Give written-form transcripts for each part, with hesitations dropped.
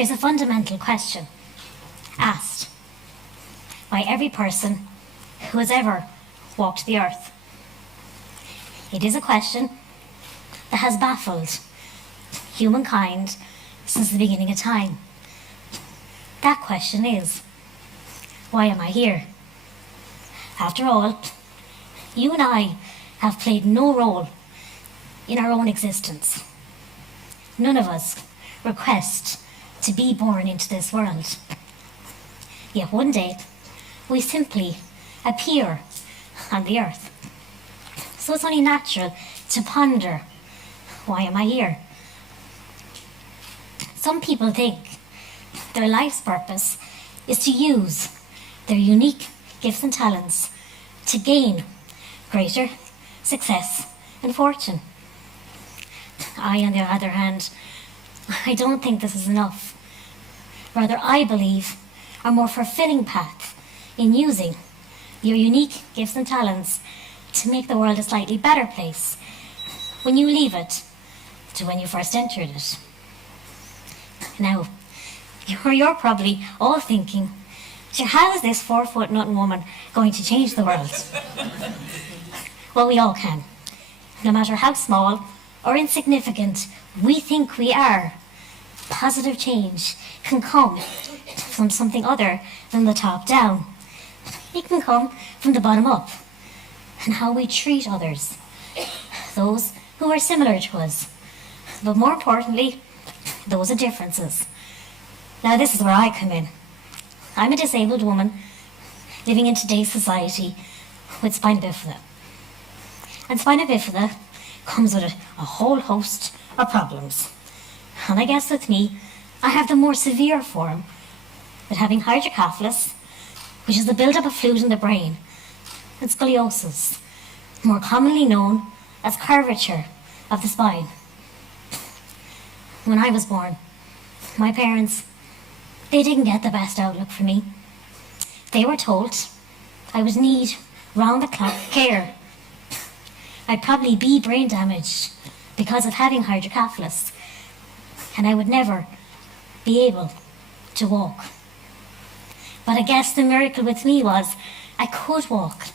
there's a fundamental question asked by every person who has ever walked the earth. It is a question that has baffled humankind since the beginning of time. That question is, why am I here? After all, you and I have played no role in our own existence. None of us request to be born into this world. Yet one day, we simply appear on the earth. So it's only natural to ponder, why am I here? Some people think their life's purpose is to use their unique gifts and talents to gain greater success and fortune. I, on the other hand, I don't think this is enough. Rather, I believe a more fulfilling path in using your unique gifts and talents to make the world a slightly better place when you leave it to when you first entered it. Now, you're probably all thinking, so how is this 4-foot nothing woman going to change the world? Well, we all can. No matter how small or insignificant we think we are, positive change can come from something other than the top down. It can come from the bottom up, and how we treat others, those who are similar to us, but more importantly, those are differences. Now this is where I come in. I'm a disabled woman living in today's society with spina bifida. And spina bifida comes with a whole host of problems. And I guess with me, I have the more severe form, with having hydrocephalus, which is the build-up of fluid in the brain, and scoliosis, more commonly known as curvature of the spine. When I was born, my parents, they didn't get the best outlook for me. They were told I would need round-the-clock care. I'd probably be brain damaged because of having hydrocephalus, and I would never be able to walk. But I guess the miracle with me was I could walk.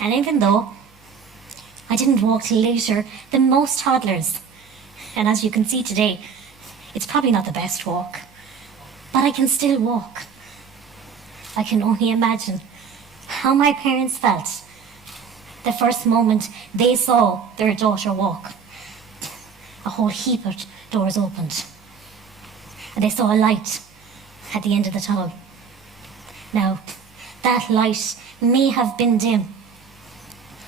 And even though I didn't walk till later than most toddlers, and as you can see today, it's probably not the best walk, but I can still walk. I can only imagine how my parents felt the first moment they saw their daughter walk. A whole heap of doors opened, and they saw a light at the end of the tunnel. Now, that light may have been dim,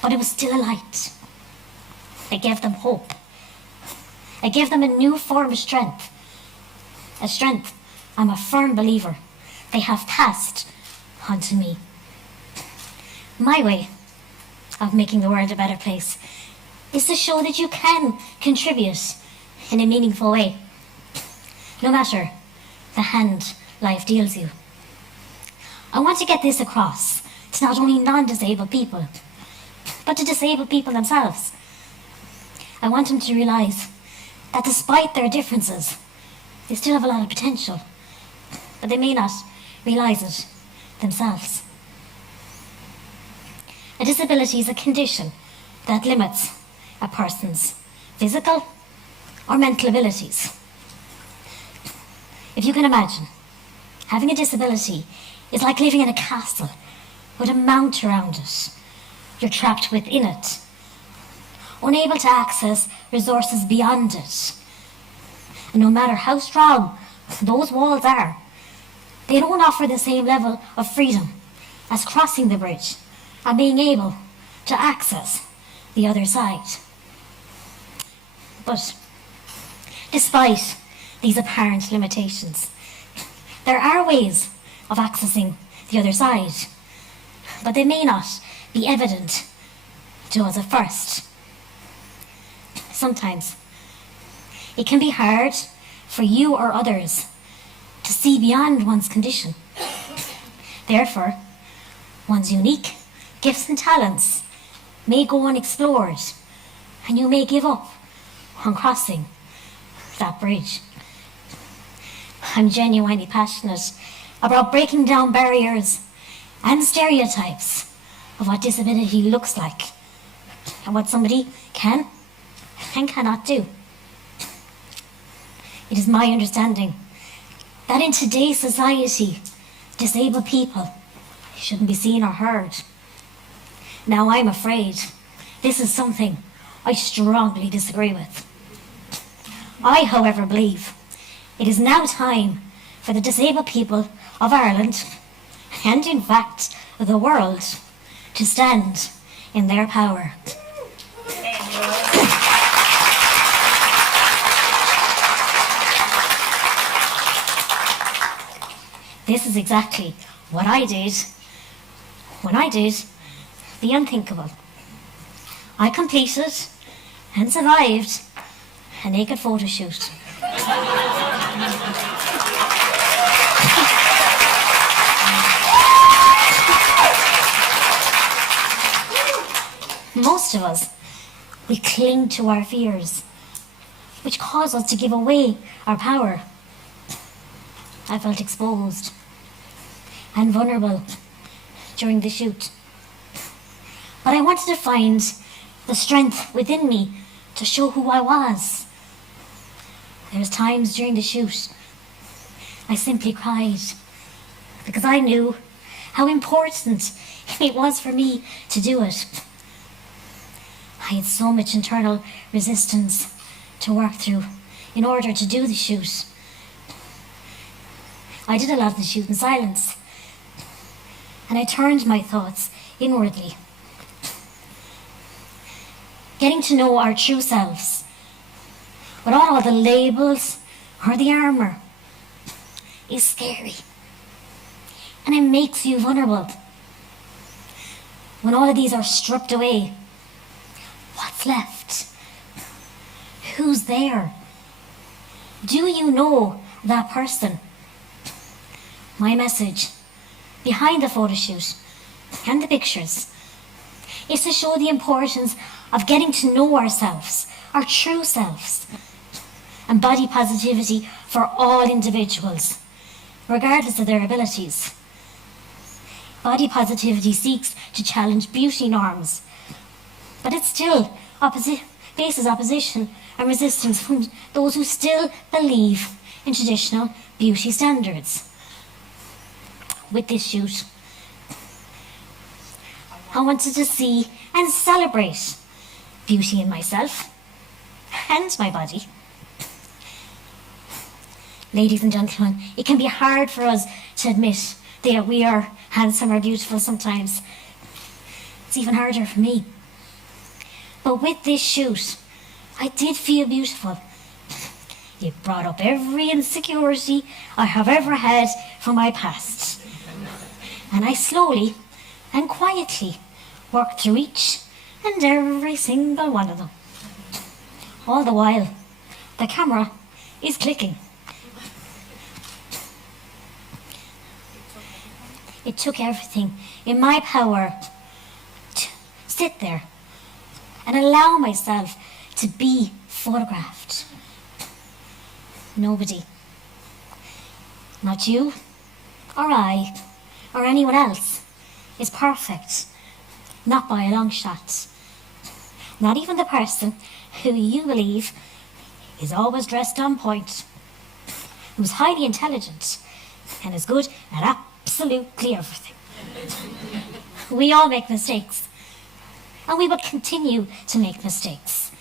but it was still a light. It gave them hope. It gave them a new form of strength. A strength, I'm a firm believer, they have passed on to me. My way of making the world a better place is to show that you can contribute in a meaningful way, no matter the hand life deals you. I want to get this across to not only non-disabled people, but to disabled people themselves. I want them to realise that despite their differences, they still have a lot of potential, but they may not realise it themselves. A disability is a condition that limits a person's physical or mental abilities. If you can imagine, having a disability is like living in a castle with a moat around it. You're trapped within it, unable to access resources beyond it. And no matter how strong those walls are, they don't offer the same level of freedom as crossing the bridge and being able to access the other side. But despite these apparent limitations, there are ways of accessing the other side, but they may not be evident to us at first. Sometimes it can be hard for you or others to see beyond one's condition. Therefore, one's unique gifts and talents may go unexplored, and you may give up on crossing that bridge. I'm genuinely passionate about breaking down barriers and stereotypes of what disability looks like and what somebody can and cannot do. It is my understanding that in today's society, disabled people shouldn't be seen or heard. Now, I'm afraid this is something I strongly disagree with. I, however, believe it is now time for the disabled people of Ireland, and in fact the world, to stand in their power. This is exactly what I did when I did the unthinkable. I completed and survived a naked photo shoot. Most of us, we cling to our fears, which cause us to give away our power. I felt exposed and vulnerable during the shoot, but I wanted to find the strength within me to show who I was. There was times during the shoot I simply cried because I knew how important it was for me to do it. I had so much internal resistance to work through in order to do the shoot. I did a lot of the shoot in silence, and I turned my thoughts inwardly. Getting to know our true selves, without all the labels or the armour, is scary, and it makes you vulnerable. When all of these are stripped away, what's left? Who's there? Do you know that person? My message behind the photo shoot and the pictures is to show the importance of getting to know ourselves, our true selves, and body positivity for all individuals, regardless of their abilities. Body positivity seeks to challenge beauty norms, but it still faces opposition and resistance from those who still believe in traditional beauty standards. With this shoot, I wanted to see and celebrate beauty in myself and my body. Ladies and gentlemen, it can be hard for us to admit that we are handsome or beautiful sometimes. It's even harder for me. But with this shoot, I did feel beautiful. It brought up every insecurity I have ever had from my past. And I slowly and quietly worked through each and every single one of them. All the while, the camera is clicking. It took everything in my power to sit there and allow myself to be photographed. Nobody, not you or I or anyone else, is perfect, not by a long shot. Not even the person who you believe is always dressed on point, who's highly intelligent and is good at absolutely everything. We all make mistakes, and we will continue to make mistakes.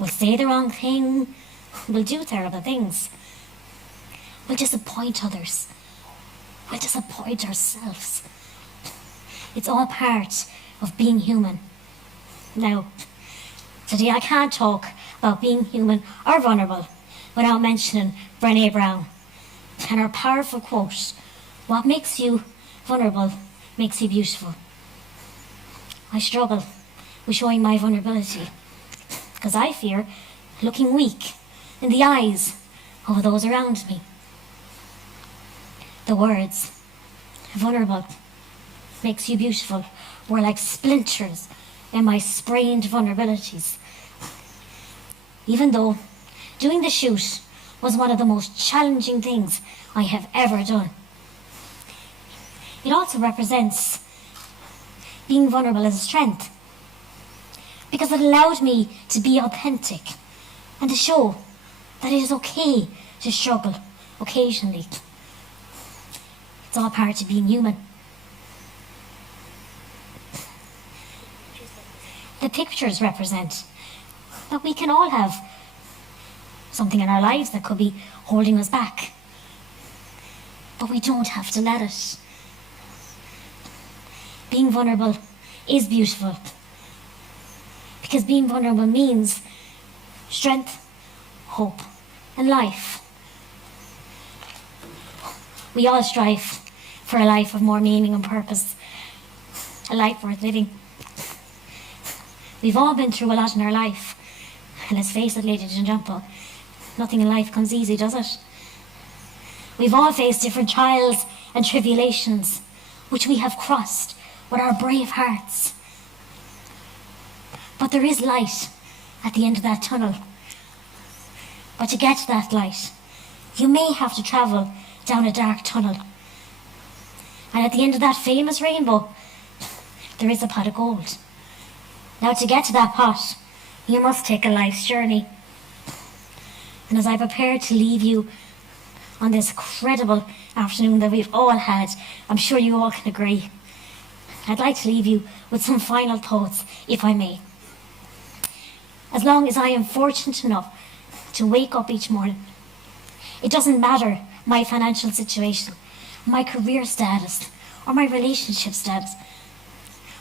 We'll say the wrong thing, we'll do terrible things, we'll disappoint others, we'll disappoint ourselves. It's all part of being human. Now, today I can't talk about being human or vulnerable without mentioning Brené Brown and her powerful quote, "What makes you vulnerable makes you beautiful." I struggle with showing my vulnerability because I fear looking weak in the eyes of those around me. The words, "vulnerable makes you beautiful," were like splinters in my sprained vulnerabilities. Even though doing the shoot was one of the most challenging things I have ever done. It also represents being vulnerable as a strength, because it allowed me to be authentic and to show that it is okay to struggle occasionally. It's all part of being human. The pictures represent that we can all have something in our lives that could be holding us back, but we don't have to let it. Being vulnerable is beautiful, because being vulnerable means strength, hope, and life. We all strive for a life of more meaning and purpose, a life worth living. We've all been through a lot in our life, and let's face it, ladies and gentlemen, nothing in life comes easy, does it? We've all faced different trials and tribulations, which we have crossed with our brave hearts. But there is light at the end of that tunnel. But to get to that light, you may have to travel down a dark tunnel. And at the end of that famous rainbow, there is a pot of gold. Now, to get to that pot, you must take a life's journey. And as I prepare to leave you on this incredible afternoon that we've all had, I'm sure you all can agree, I'd like to leave you with some final thoughts, if I may. As long as I am fortunate enough to wake up each morning, it doesn't matter my financial situation, my career status, or my relationship status,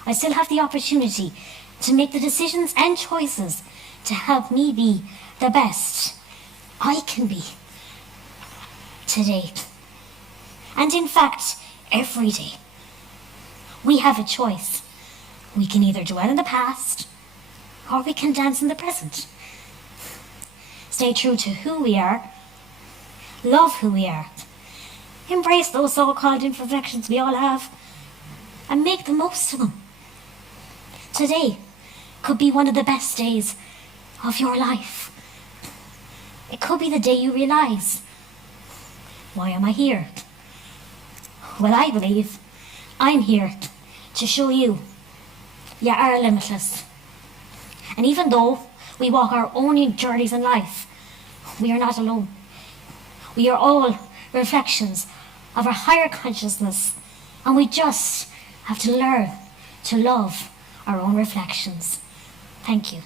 I still have the opportunity to make the decisions and choices to help me be the best I can be today. And in fact, every day. We have a choice. We can either dwell in the past, or we can dance in the present. Stay true to who we are, love who we are, embrace those so-called imperfections we all have, and make the most of them. Today could be one of the best days of your life. It could be the day you realize, why am I here? Well, I believe I'm here to show you are limitless. And even though we walk our own journeys in life, we are not alone. We are all reflections of our higher consciousness, and we just have to learn to love our own reflections. Thank you.